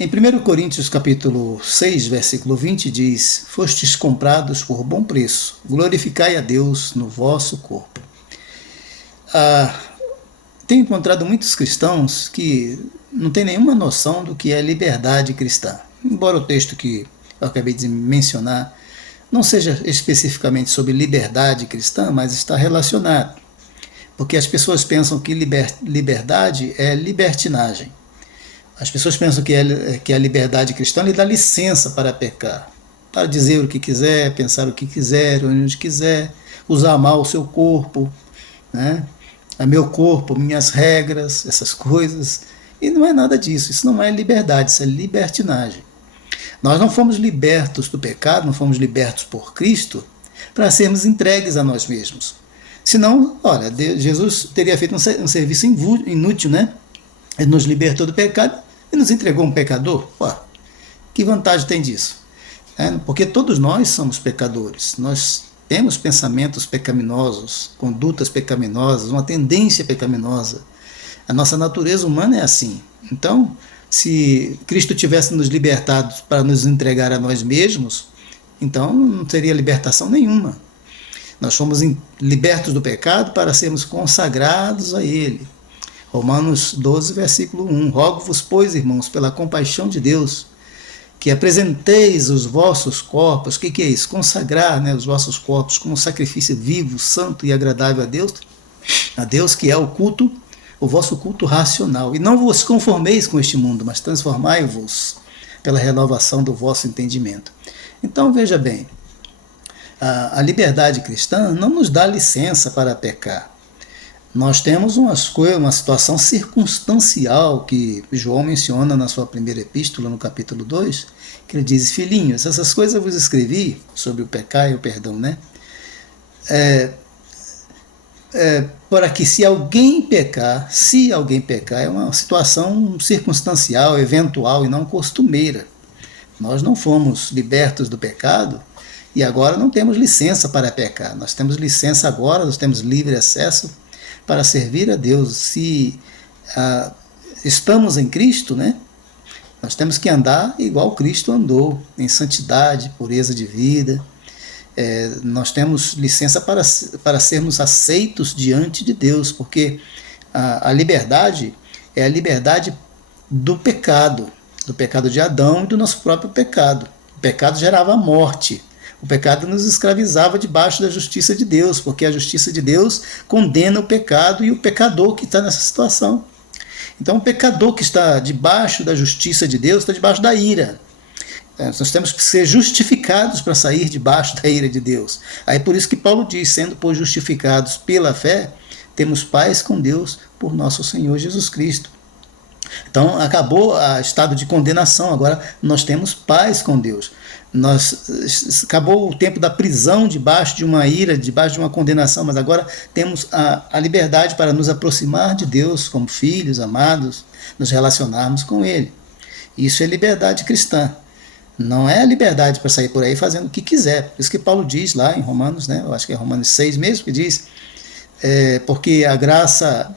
Em 1 Coríntios capítulo 6, versículo 20 diz: Fostes comprados por bom preço, glorificai a Deus no vosso corpo. Tenho encontrado muitos cristãos que não têm nenhuma noção do que é liberdade cristã. Embora o texto que eu acabei de mencionar não seja especificamente sobre liberdade cristã, mas está relacionado. Porque as pessoas pensam que liberdade é libertinagem. As pessoas pensam que a liberdade cristã lhe dá licença para pecar, para dizer o que quiser, pensar o que quiser, onde quiser, usar mal o seu corpo, né? Meu corpo, minhas regras, essas coisas. E não é nada disso, isso não é liberdade, isso é libertinagem. Nós não fomos libertos do pecado, não fomos libertos por Cristo para sermos entregues a nós mesmos. Senão, olha, Jesus teria feito um serviço inútil, né? Ele nos libertou do pecado e nos entregou um pecador. Pô, que vantagem tem disso? Porque todos nós somos pecadores, nós temos pensamentos pecaminosos, condutas pecaminosas, uma tendência pecaminosa. A nossa natureza humana é assim. Então, se Cristo tivesse nos libertado para nos entregar a nós mesmos, então não teria libertação nenhuma. Nós fomos libertos do pecado para sermos consagrados a Ele. Romanos 12, versículo 1. Rogo-vos, pois, irmãos, pela compaixão de Deus, que apresenteis os vossos corpos. O que é isso? Consagrar, né, os vossos corpos como sacrifício vivo, santo e agradável a Deus que é o culto, o vosso culto racional. E não vos conformeis com este mundo, mas transformai-vos pela renovação do vosso entendimento. Então, veja bem, a liberdade cristã não nos dá licença para pecar. Nós temos uma situação circunstancial que João menciona na sua primeira epístola, no capítulo 2, que ele diz: filhinhos, essas coisas eu vos escrevi sobre o pecar e o perdão, né? Para que se alguém pecar, é uma situação circunstancial, eventual e não costumeira. Nós não fomos libertos do pecado e agora não temos licença para pecar. Nós temos licença agora, nós temos livre acesso para servir a Deus. Se estamos em Cristo, né, nós temos que andar igual Cristo andou, em santidade, pureza de vida. Nós temos licença para sermos aceitos diante de Deus, porque a liberdade é a liberdade do pecado de Adão e do nosso próprio pecado. O pecado gerava a morte. O pecado nos escravizava debaixo da justiça de Deus, porque a justiça de Deus condena o pecado e o pecador que está nessa situação. Então, o pecador que está debaixo da justiça de Deus está debaixo da ira. Nós temos que ser justificados para sair debaixo da ira de Deus. Aí por isso que Paulo diz: sendo pois justificados pela fé, temos paz com Deus por nosso Senhor Jesus Cristo. Então acabou o estado de condenação, agora nós temos paz com Deus. Acabou o tempo da prisão debaixo de uma ira, debaixo de uma condenação, mas agora temos a liberdade para nos aproximar de Deus como filhos amados, nos relacionarmos com Ele. Isso é liberdade cristã. Não é a liberdade para sair por aí fazendo o que quiser. Por isso que Paulo diz lá em Romanos, né, eu acho que é Romanos 6 mesmo, que diz, porque a graça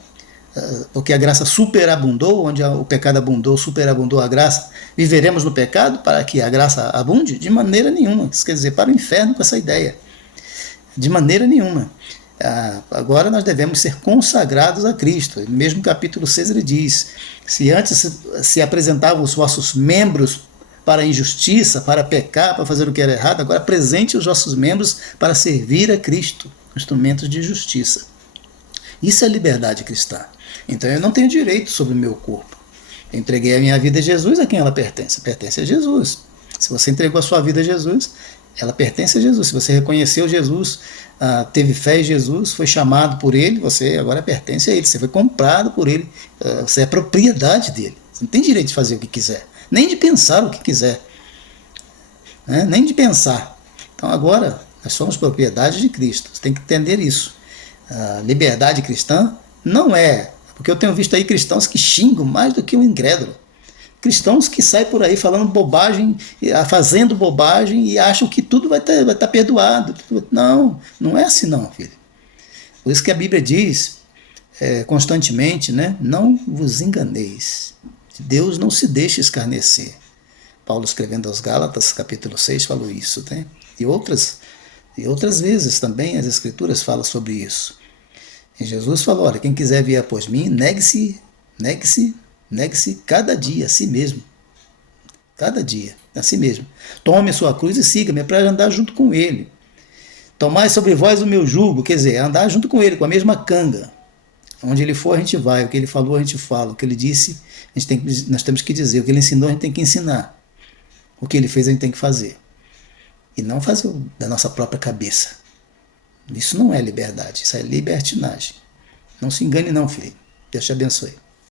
superabundou, onde o pecado abundou, superabundou a graça, viveremos no pecado para que a graça abunde? De maneira nenhuma. Isso quer dizer, para o inferno com essa ideia. De maneira nenhuma. Agora nós devemos ser consagrados a Cristo. No mesmo capítulo 6 ele diz: se antes se apresentavam os vossos membros para a injustiça, para pecar, para fazer o que era errado, agora apresente os vossos membros para servir a Cristo, instrumentos de justiça. Isso é liberdade cristã. Então eu não tenho direito sobre o meu corpo. Eu entreguei a minha vida a Jesus, a quem ela pertence? Pertence a Jesus. Se você entregou a sua vida a Jesus, ela pertence a Jesus. Se você reconheceu Jesus, teve fé em Jesus, foi chamado por Ele, você agora pertence a Ele. Você foi comprado por Ele, você é propriedade dEle. Você não tem direito de fazer o que quiser, nem de pensar o que quiser, né? Nem de pensar. Então agora nós somos propriedade de Cristo. Você tem que entender isso. A liberdade cristã não é, porque eu tenho visto aí cristãos que xingam mais do que um incrédulo, cristãos que saem por aí falando bobagem, fazendo bobagem e acham que tudo vai estar perdoado. Não é assim não, filho. Por isso que a Bíblia diz constantemente, né, não vos enganeis. Deus não se deixa escarnecer. Paulo, escrevendo aos Gálatas, capítulo 6, falou isso, né? E outras vezes também as Escrituras falam sobre isso. E Jesus falou, olha, quem quiser vir após mim, negue-se, negue-se, negue-se cada dia a si mesmo. Cada dia, a si mesmo. Tome a sua cruz e siga-me, é para andar junto com ele. Tomai sobre vós o meu jugo, quer dizer, andar junto com ele, com a mesma canga. Onde ele for, a gente vai. O que ele falou, a gente fala. O que ele disse, nós temos que dizer. O que ele ensinou, a gente tem que ensinar. O que ele fez, a gente tem que fazer. E não fazer da nossa própria cabeça. Isso não é liberdade, isso é libertinagem. Não se engane não, filho. Deus te abençoe.